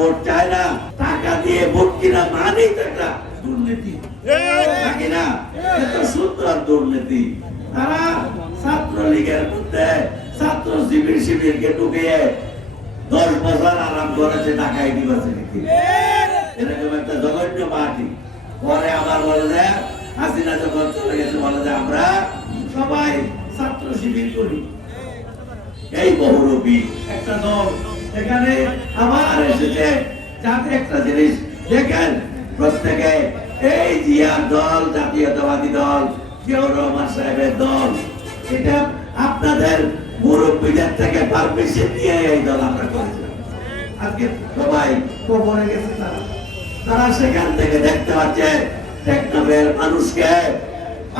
Vote চায় না, টাকা দিয়ে ভোট কিনা মানেই তো একটা দুর্নীতি নাকি না? এত সুন্দর দুর্নীতি। তারা ছাত্রলীগের মধ্যে ছাত্র শিবিরকে ঢুকিয়ে 10 বছর আরাম করেছে ঢাকা ইউনিভার্সিটিতে। এরকম একটা জঘন্য পার্টি। পরে আবার বলে যে হাসিনা যখন চলে গেছে বলে যে আমরা সবাই ছাত্র শিবির করি। এই বহুরূপী একটা দল এখানে আবার এসেছে, যাতে একটা জিনিস দেখেন প্রত্যেকে, এই জিয়ার দল, জাতীয়তাবাদী দল, জিয়াউর রহমান সাহেবের দল, এটা আপনাদের মুরব্বীদের থেকে পারমিশন নিয়ে এই দল আমরা করেছিলাম। আজকে সবাই কবরে গেছে, তারা সেখান থেকে দেখতে পাচ্ছে টেকনাফের মানুষকে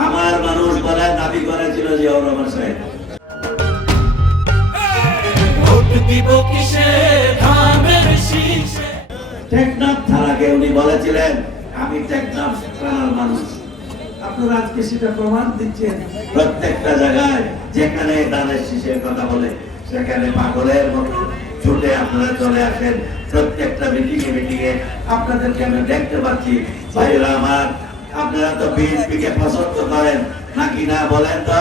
আমার মানুষ বলে দাবি করেছিল জিয়াউর রহমান সাহেব। টেকনাফ থানাকে উনি বলেছিলেন আমি টেকনাফ থানার মানুষ। আপনারা আজকে সেটা প্রমাণ দিচ্ছেন। প্রত্যেকটা জায়গায় যেখানে দানের শীষের কথা বলে সেখানে পাগলের মতো ছুটে আপনারা চলে আসেন। প্রত্যেকটা মিটিংয়ে আপনাদেরকে আমি দেখতে পাচ্ছি। ভাইরা আমার, আপনারা তো বিএনপিকে পছন্দ করেন নাকি না বলেন তো?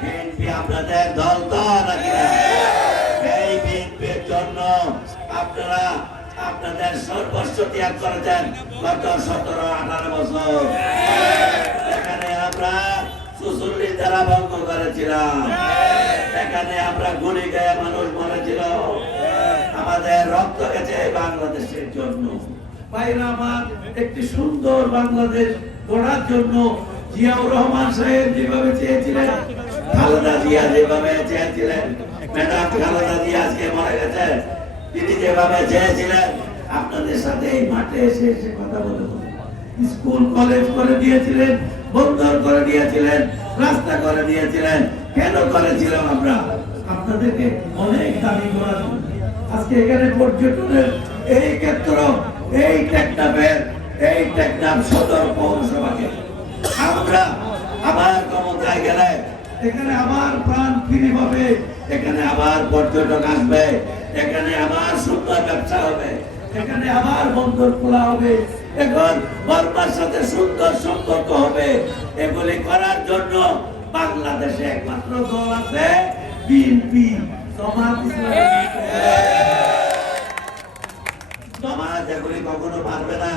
বিএনপি আপনাদের দল তো নাকি না? এই বিএনপির জন্য আপনারা আপনাদের সর্বস্ব ত্যাগ করেছেন গত 17-18 বছর। এখানে আমরা 44 ধারা ভঙ্গ করেছিলাম, এখানে আমরা গুলি গায়ে মানুষ মরেছিল, আমাদের রক্ত গেছে বাংলাদেশের জন্য। ভাইরা আমার, একটি সুন্দর বাংলাদেশ গড়ার জন্য জিয়াউর রহমান সাহেব যেভাবে চেয়েছিলেন, খালেদা জিয়া যেভাবে চেয়েছিলেন, ম্যাডাম খালেদা জিয়া আজকে মরে গেছে, তিনি যেভাবে চেয়েছিলেন আপনাদের সাথে এই মাঠে এসে এসে কথা বলে স্কুল কলেজ করে দিয়েছিলেন, বন্দর করে দিয়েছিলেন, রাস্তা করে দিয়েছিলেন। কেন করেছিলাম আমরা? আপনাদেরকে অনেক দাবি করার জন্য। আজকে এখানে পর্যটনের এই ক্ষেত্র, এই টেকনাফ সদর পৌরসভাকে আমরা আবার ক্ষমতায় গেলে এখানে আবার প্রাণ ফিরে পাবে, এখানে আবার পর্যটক আসবে, এখানে আবার সুন্দর ব্যবসা হবে, এখানে আবার বন্দর খোলা হবে, এখন বর্মার সাথে সুন্দর সম্পর্ক হবে। এগুলি করার জন্য বাংলাদেশে একমাত্র দল আছে বিএনপি। জামাত এগুলি কখনো পারবে না।